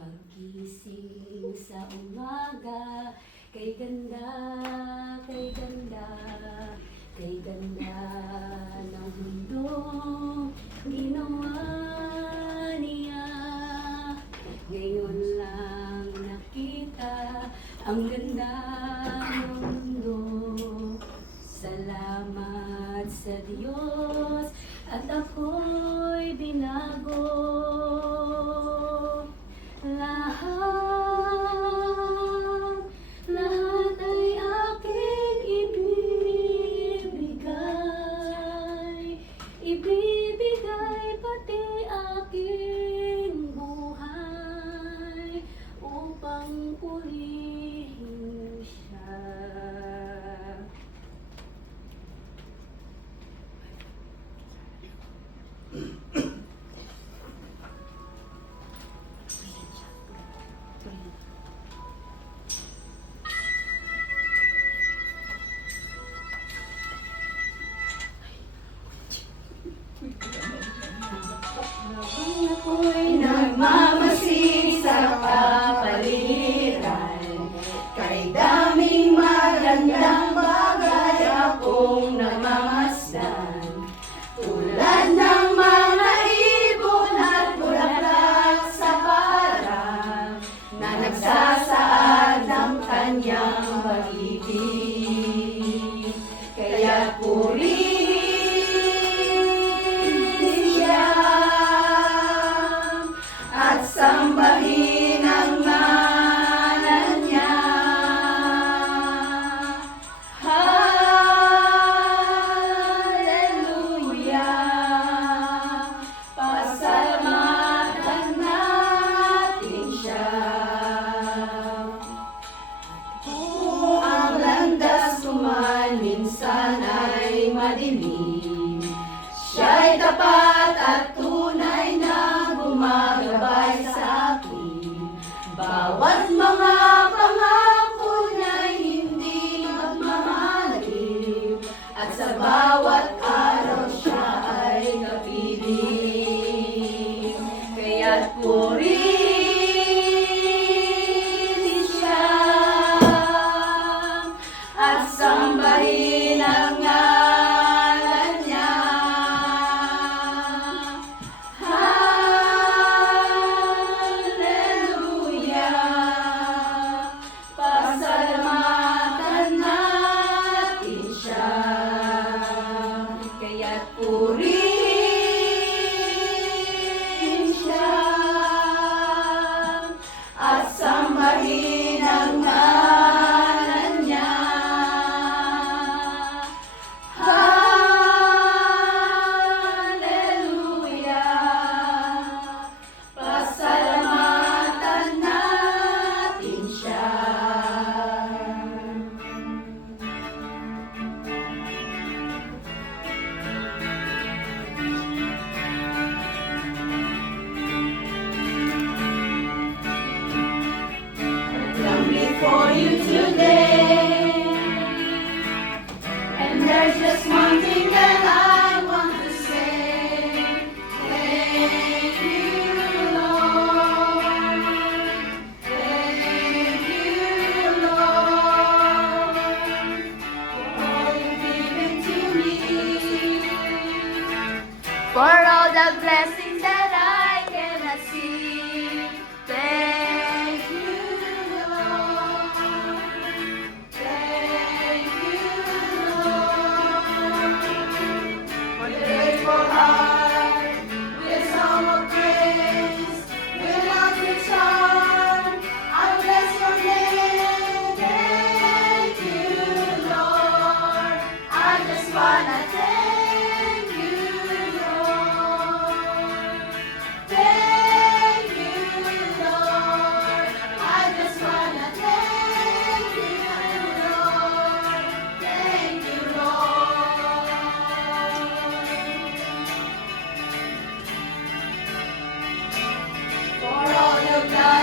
Pagising sa umaga, kay ganda, kay ganda, kay ganda ng mundong ginawa niya. Ngayon lang nakita ang ganda ng mundo. Salamat sa Diyos at ako'y binago. Lahat ay aking ibibigay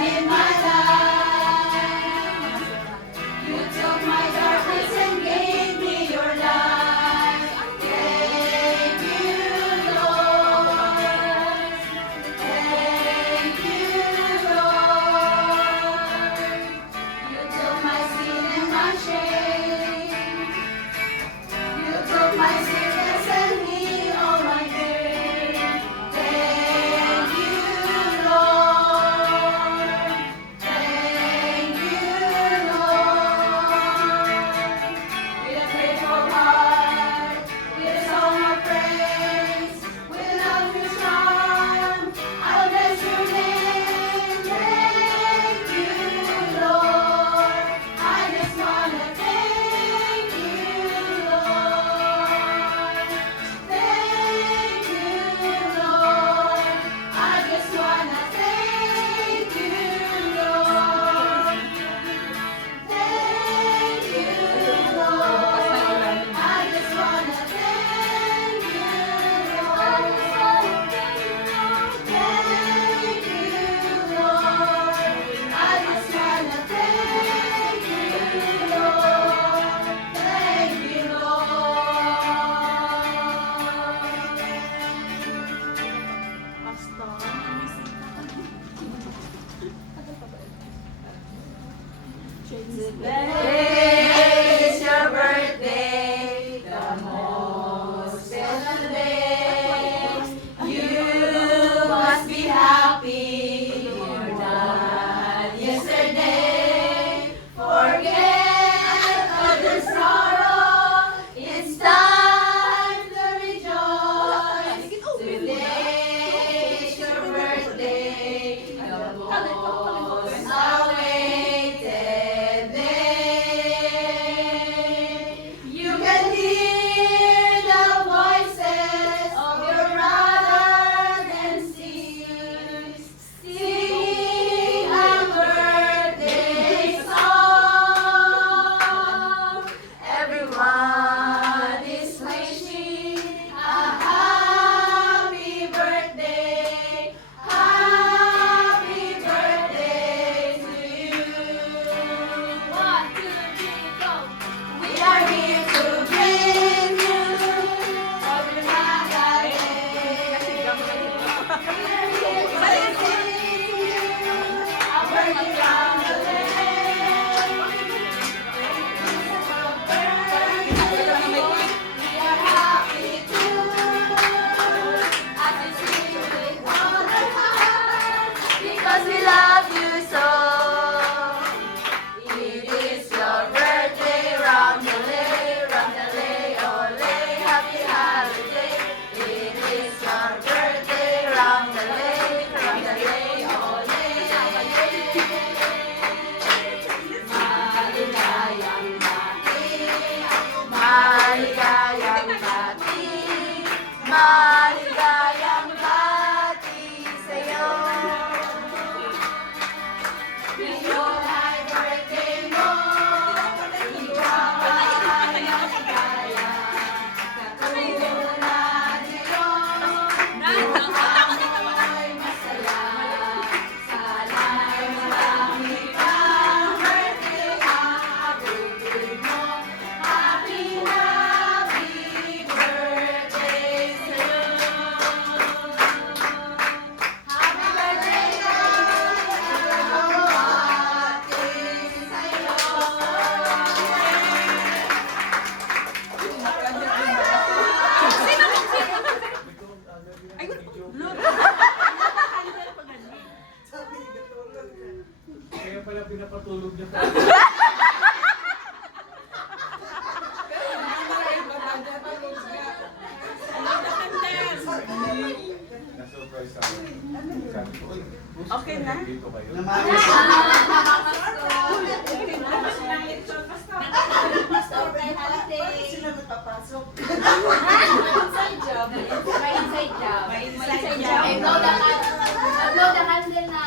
in my life. You took my darkness and gave me your light. Thank you, Lord. Thank you, Lord. You took my sin and my shame. You took my sickness and healed all my pain. Thank you, Lord. Thank you, Lord. With a grateful heart, with a song of praise, with love and song, I'll bless your name. Thank you, Lord. I just wanna thank you, Lord. Thank you, Lord. I just wanna thank you, Lord. Thank you, Lord. I just wanna thank you, Lord. Thank you, Lord. I just wanna thank you, Lord. Thank you, Today is your birthday, the most special day. You must be happy. You're not yesterday. Forget all the sorrow. It's time to rejoice. Today is your birthday, the most awaited day. You can hear the voices of your brothers and sisters singing a birthday song. Everyone is wishing a happy birthday. Happy birthday to you. 1, 2, 3, go. We are here to bring you all your holiday. We are here to sing you a birthday round the we are happy too, as we sing with all our heart, because we love you so. It is your birthday, round-a-lay, ole, happy holiday. It is your birthday, round-a-lay, ole. Maligayang bati, maligayang bati, maligayang bati sa'yo. Ngayon ay birthday mo, ikaw ay maligaya. Katulad ngayon, buhay masaya. Sana'y marami pang birthday aabutin mo. Happy, happy birthday sa'yo. Happy birthday, Kaya pala pinapatulog niya. Na-surprise ako. Sabi ko, "Uy, Okay na? dito kayo." Sino papasok? Inside job. May inside job. May inside job. Ay, blow the candle na.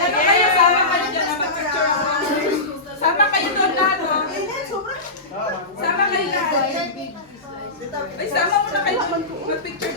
Ano kayo, sama kayo dyan na mag-picture ako. Sama kayo doon lahat, no? Sama kayo lahat. Ay, sama mo na kayo. Mag-picture